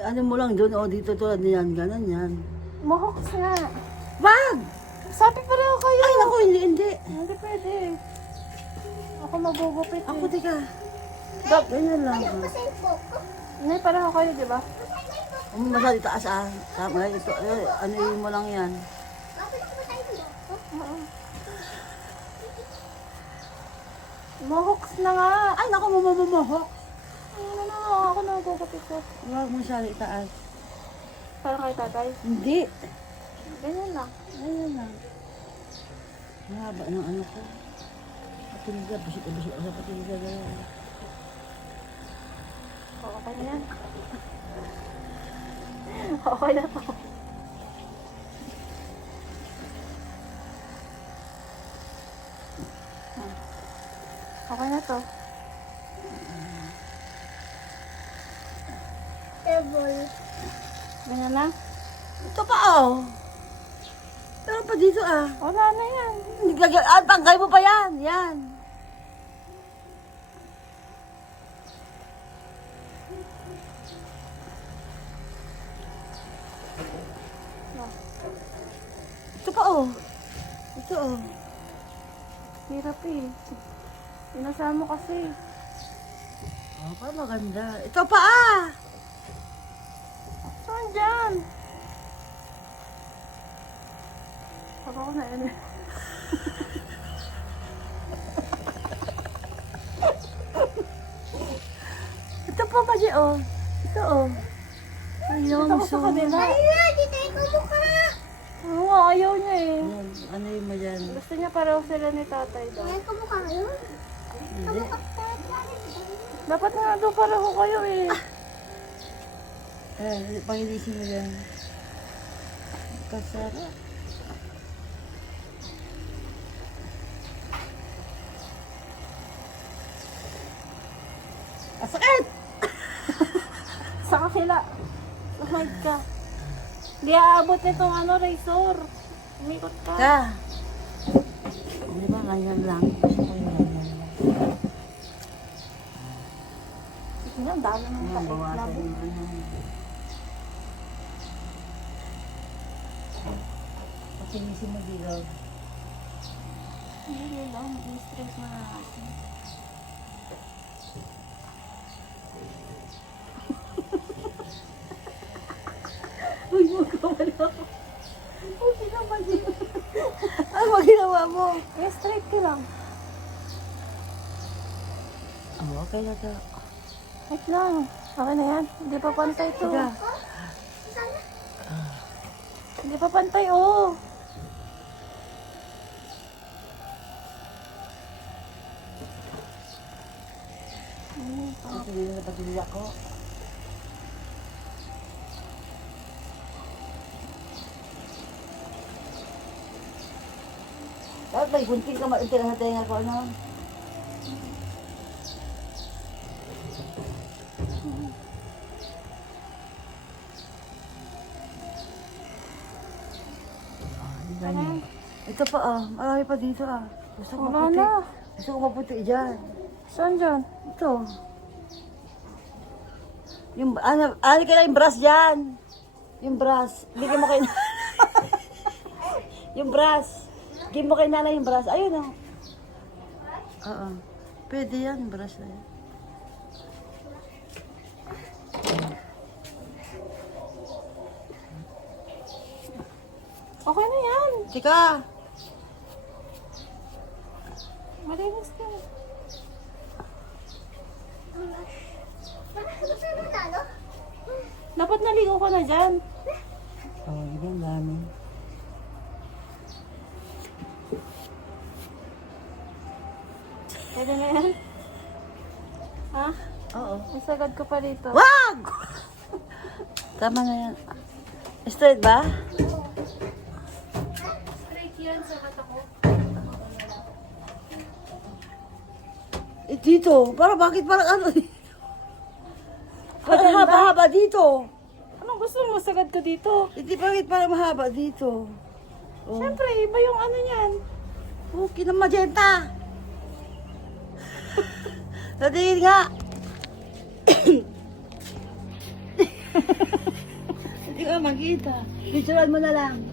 ano mo lang doon, o dito tulad niyan, ganun yan. Mohawks nga. Wag! Sabi pareho kayo. Ay, naku, hindi, hindi. Hindi pwede. Ako magugupit Ako, eh. tika. Dap. Ganyan lang. Hindi, pareho kayo, di ba? Masyado itaas ah. Tama, ito, ano mo lang yan. Mohawks na nga. Ay, naku, mamamohok. Ano na, ako na magugupit ko. Huwag masyado itaas. Parang kay tatay. Hindi. Ganyan lang. Ganyan lang. Mahaba ng ano ko. Patiliga, bisik-bisik ako sa patiliga. Okay na yan. Okay na to. Okay na to. Ganyan na? Ito pa oh. Pero pa dito ah. Wala na yan. Tanggal mo pa yan. Yan. Ito pa oh. Ito oh. Hirap eh. Inasahan mo kasi. Oh, pa maganda. Ito pa ah. Saan dyan? Sabi ko na yun eh. Ito pa pa dyan oh. Ito oh. Ay, Ito ko sa kanila. Oo nga, ayaw niya eh. Yan, ano yung mo dyan? Gusto niya pareho sila ni tatay daw. Hindi. Dapat nga daw pareho kayo eh. Pangilisin mo dyan. Kasarap. Sakit! Sa kakila. Lumahid ka. Hindi aabot nitong ano, razor. Umikot ka. Ka! Di ba, ganyan lang. Gusto ko yung ganyan lang. Sige, ang dami ng Ayan, tayo. bawasan Labo. yung ano. Patinisin mo dito. Hindi lang, i-stress na natin. Uy, magkamali ako. Huwag ginawa niyo. Ay, wag ginawa mo. I-straight ka lang. Oh, okay na to. Wait lang. Okay na yan. Hindi pa pantay to. Sige. Hindi pa pantay, oh. Sabihin na patuloy ako. Dapat may gunting ka maintira sa tenga ko, ano? Ano? Ito pa ah, marami pa dito ah. Gusto ko Wala maputi. na. Gusto ko maputi dyan. Saan dyan? Ito. Yung, ano ka na yung brush dyan. Yung brush. Bigyan mo kay yung brush. Bigyan mo kay nanay yung brush. Ayun oh. Oo. Pwede yan, brush na yan. Okay na yan. Tika! Malinis ka. Dapat naligo ka na dyan. Oh, yan dami. Pwede na yan? Ha? Oo. Isagad ko pa dito. Wag! Tama na yan. Straight ba? Straight yan sa mata ko. Eh, dito. Bakit parang ano dito? Parang haba-haba dito. Anong gusto mo? Sagad ko dito. Hindi, bakit parang mahaba dito? Oh. Siyempre, iba yung ano yan. Okay na magenta. Sabihin nga. Hindi ka makita. Picturean mo na lang.